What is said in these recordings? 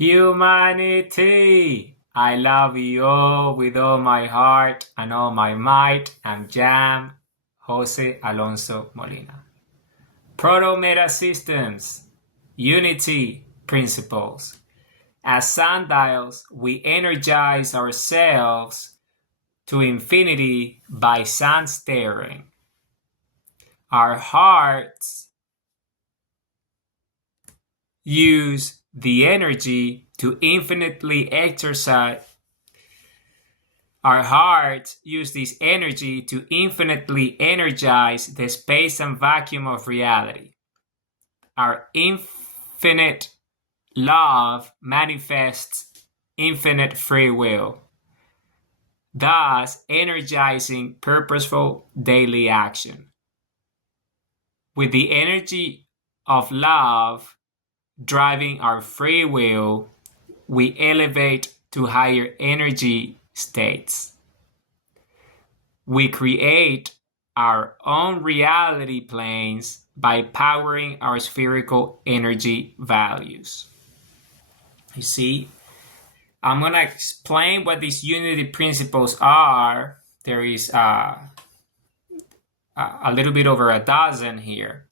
Humanity! I love you all with all my heart and all my might. I'm Jam Jose Alonso Molina. Proto Meta Systems, Unity Principles. As sundials, we energize ourselves to infinity by sun staring. Our hearts use the energy to infinitely exercise. Our hearts use this energy to infinitely energize the space and vacuum of reality. Our infinite love manifests infinite free will, thus energizing purposeful daily action. With the energy of love driving our free will, we elevate to higher energy states. We create our own reality planes by powering our spherical energy values. You see, I'm going to explain what these unity principles are. There is a little bit over a dozen here,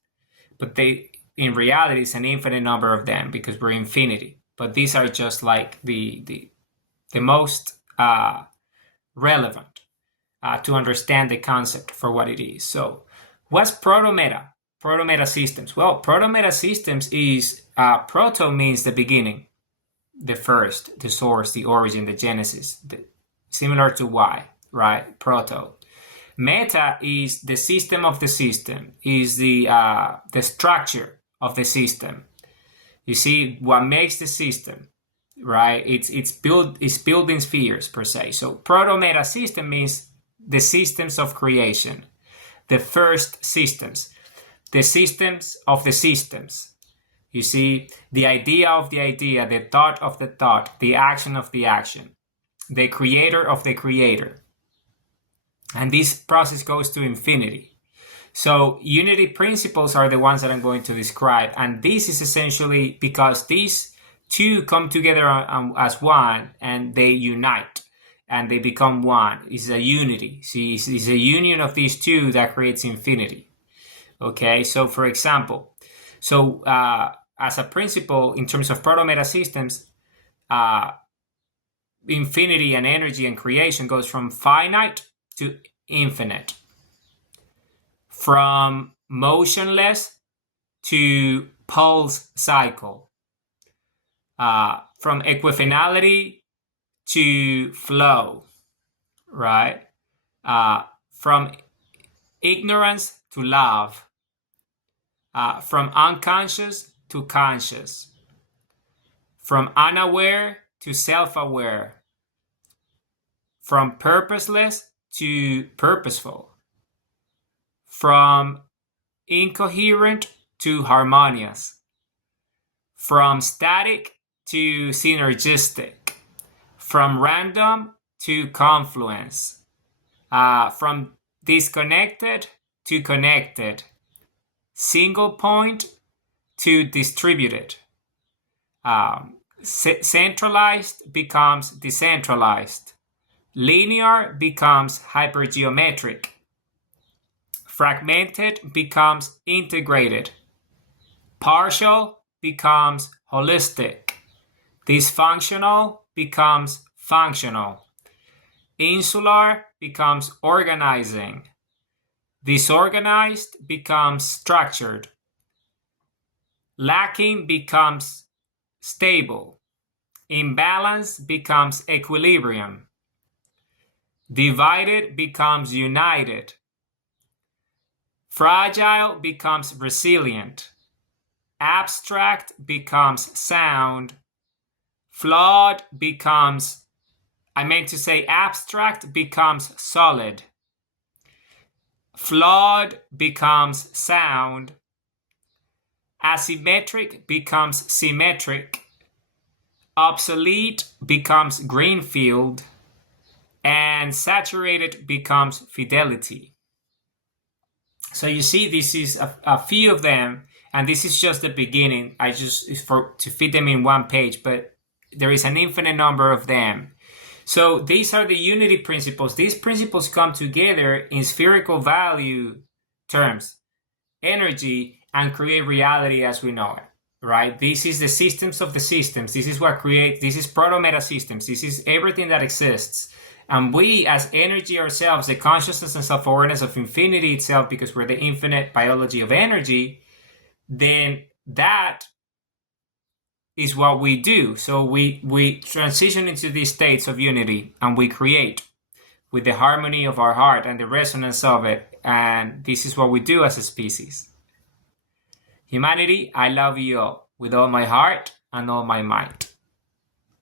but they, in reality, it's an infinite number of them because we're infinity. But these are just like the most relevant to understand the concept for what it is. So, what's proto-meta? Proto-meta systems. Well, proto-meta systems is proto means the beginning, the first, the source, the origin, the genesis, similar to Y, right? Proto. Meta is the system of the system, is the structure of the system. You see, what makes the system, right? It's building spheres per se. So proto-meta system means the systems of creation, the first systems, the systems of the systems. You see, the idea of the idea, the thought of the thought, the action of the action, the creator of the creator. And this process goes to infinity. So unity principles are the ones that I'm going to describe. And this is essentially because these two come together as one and they unite and they become one. It's a unity. See, it's a union of these two that creates infinity. Okay, so for example, as a principle in terms of proto-meta systems, infinity and energy and creation goes from finite to infinite, from motionless to pulse cycle, from equifinality to flow, right? From ignorance to love, from unconscious to conscious, from unaware to self-aware, from purposeless to purposeful, from incoherent to harmonious, from static to synergistic, from random to confluence, from disconnected to connected, single point to distributed, centralized becomes decentralized, linear becomes hypergeometric, fragmented becomes integrated, partial becomes holistic, dysfunctional becomes functional, insular becomes organizing, disorganized becomes structured, lacking becomes stable, imbalance becomes equilibrium, divided becomes united, fragile becomes resilient, abstract becomes sound, flawed becomes, abstract becomes solid, flawed becomes sound, asymmetric becomes symmetric, obsolete becomes greenfield, and saturated becomes fidelity. So you see, this is a few of them, and this is just the beginning. To fit them in one page, but there is an infinite number of them. So these are the unity principles. These principles come together in spherical value terms, energy, and create reality as we know it, right? This is the systems of the systems. This is what creates, this is proto-meta systems. This is everything that exists. And we, as energy ourselves, the consciousness and self-awareness of infinity itself, because we're the infinite biology of energy, then that is what we do. So we transition into these states of unity, and we create with the harmony of our heart and the resonance of it. And this is what we do as a species. Humanity, I love you all with all my heart and all my might.